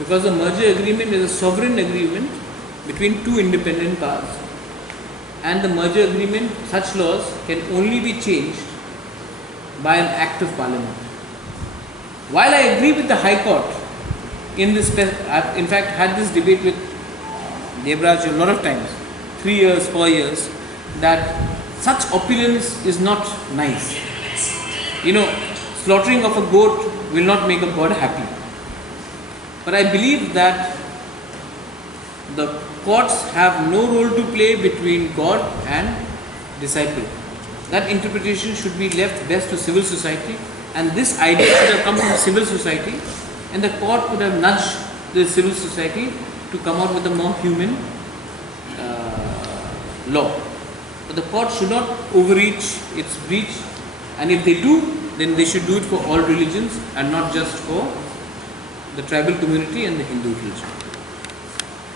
because the merger agreement is a sovereign agreement between two independent powers, and the merger agreement, such laws can only be changed by an act of parliament. While I agree with the High Court in this, I've in fact had this debate with Devraj a lot of times, 3 years, 4 years, that such opulence is not nice. Slaughtering of a goat will not make a god happy. But I believe that the courts have no role to play between God and disciple. That interpretation should be left best to civil society, and this idea should have come from civil society, and the court could have nudged the civil society to come out with a more human law. But the court should not overreach its reach, and if they do, then they should do it for all religions and not just for the tribal community and the Hindu religion.